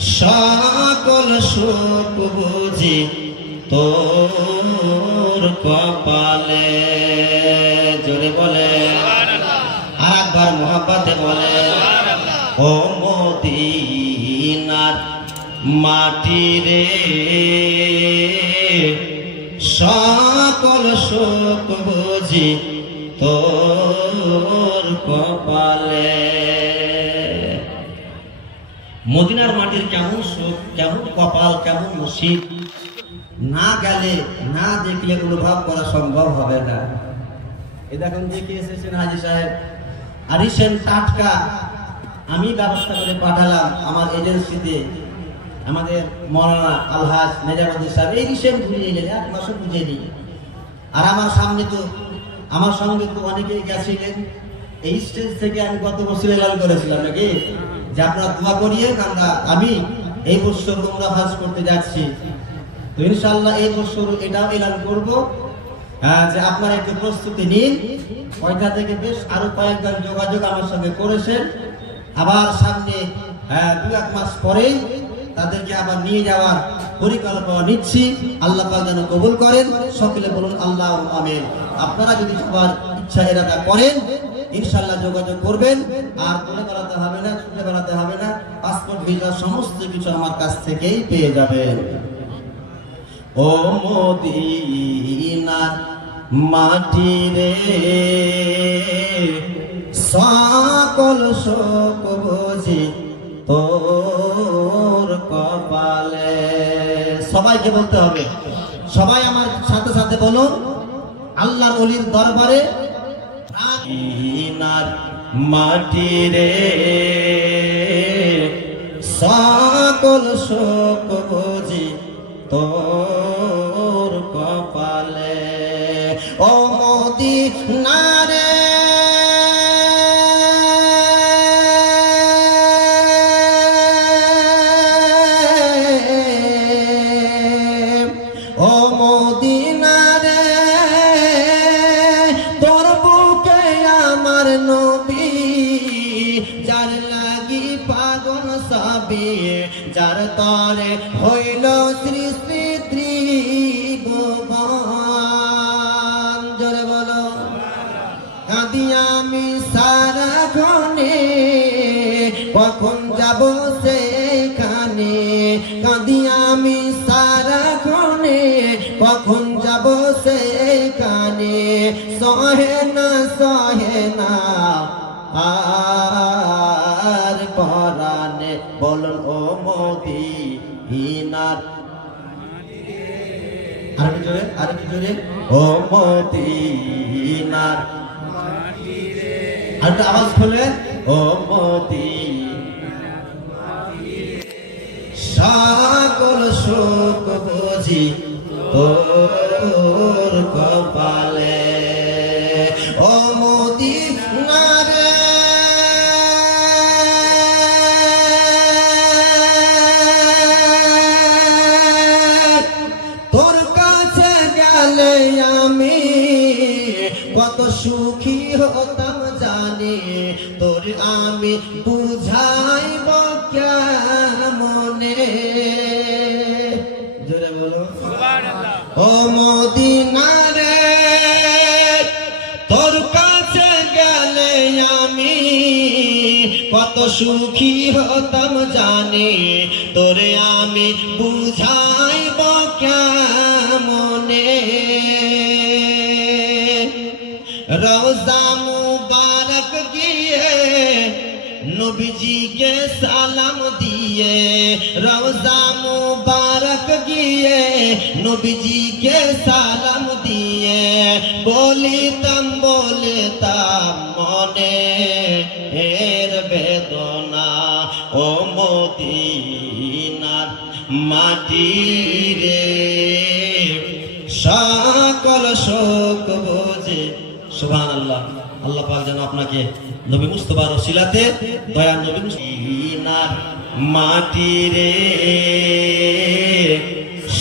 সকল সুখ বুঝি তোর কপালে। জোরে বলে। আর একবার মোহাব্বতে বলে। ও মদিনার মাটি রে। সকল সুখ বুঝি তোর কপালে। মদিনার মাটির কেমন কেমন কপাল, কেমন নসিব না গেলে, না দেখলে অনুভব করা সম্ভব হবে না। এ দেখুন, দেখে এসেছেন হাজি সাহেব। আরিসেন টাটকা আমি ব্যবস্থা করে পাঠালাম আমার এজেন্সিতে। আমাদের মরানা আলহাজ নেজামুদ্দিন সাহেব, এই রিসেন্ট ঘুরিয়ে এলেন এক মাসও বুঝিয়ে নিয়ে আর আমার সামনে তো, আমার সঙ্গে তো অনেকেই গেছিলেন। এই স্টেজ থেকে আমি গত বছর এলান করেছিলাম নাকি? আপনারা দোয়া করিয়ে আমরা আমি এই বছর করতে যাচ্ছি। তো ইনশাল্লাহ এই বছর এটাও এলান করব। যে আপনারা একটু প্রস্তুতি নিন। থেকে বেশ আরও কয়েকজন যোগাযোগ আমার সঙ্গে করেছেন। আবার সামনে আহ, দু এক মাস পরেই তাদেরকে আবার নিয়ে যাওয়ার পরিকল্পনা নিচ্ছি। আল্লাহ যেন কবুল করেন। সকলে বলুন আল্লাহ আমিন। আপনারা যদি সবার ইচ্ছা এরাদা করেন ইনশাল্লাহ যোগাযোগ করবেন। আর তুলে বেড়াতে হবে না, ছুটে বেড়াতে হবে না। পাসপোর্ট, ভিসা, সমস্ত কিছু আমার কাছ থেকেই পেয়ে যাবেন। ও মদিনার মাটি রে, সকল শোক বুঝি তোর কপালে। সবাইকে বলতে হবে, সবাই আমার সাথে সাথে বলুন, আল্লাহর অলির দরবারে মদিনার মাটি রে। সকল শোক বুঝি তোর আমার নবী, যার লাগি পাগল সবে, যার তরে হইল সৃষ্টি ত্রিভুবন। জোরে বলো। কাঁদি আমি সারা ঘনে, কখন যাব সেখানে? কাঁদি আমি সারা বলুন, ও মোদি হিনার আরেকটু জোরে আরেকটু জোরে। ও মদিনার। আরেকটু আওয়াজ খুলে। ও মদি সকল শোক বুঝি তোর কপালে। বুঝাইব কেমনে জোরে ও মদিনারে, তোর কাছে গেলে আমি কত সুখী হতাম জানি। তোরে আমি বুঝাইব কেমনে? রওজা নবীজিকে সালাম দিয়ে, রওজা মুবারক গিয়ে নবীজিকে সালাম দিয়ে, বলিতাম বলিতাম, মনে এর বেদনা ও মদিনার মাটি রে। সকল শোক বোঝে সুবহান আল্লাহ পাল যেন আপনাকে নবী মুস্তফা শিলাতে দয়া নবী মাটি রে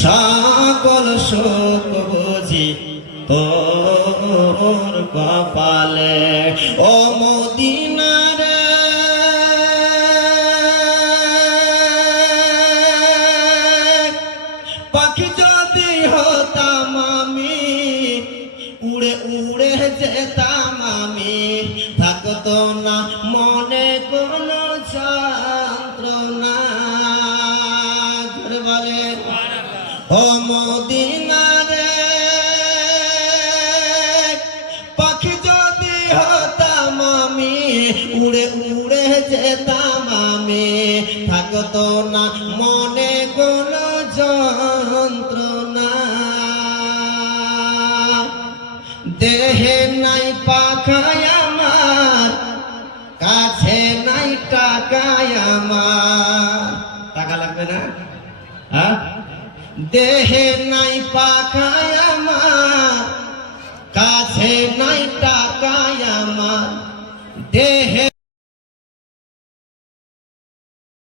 সকল শোক বুঝি তোর কপালে। ও পাখি যদি হতাম উড়ে উড়ে যেতা না মনে কোনো জোরে বলে পাখি যদি হতাম আমি, উড়ে উড়ে যেতাম আমি। থাকতো না মনে কোনো যন্ত্রণা। দেহে নাই পাখায় আমার টাকা লাগবে না? হ্যাঁ? দেহে নাই পাখায় আমার কাছে নাই টাকায় আমার। দেহে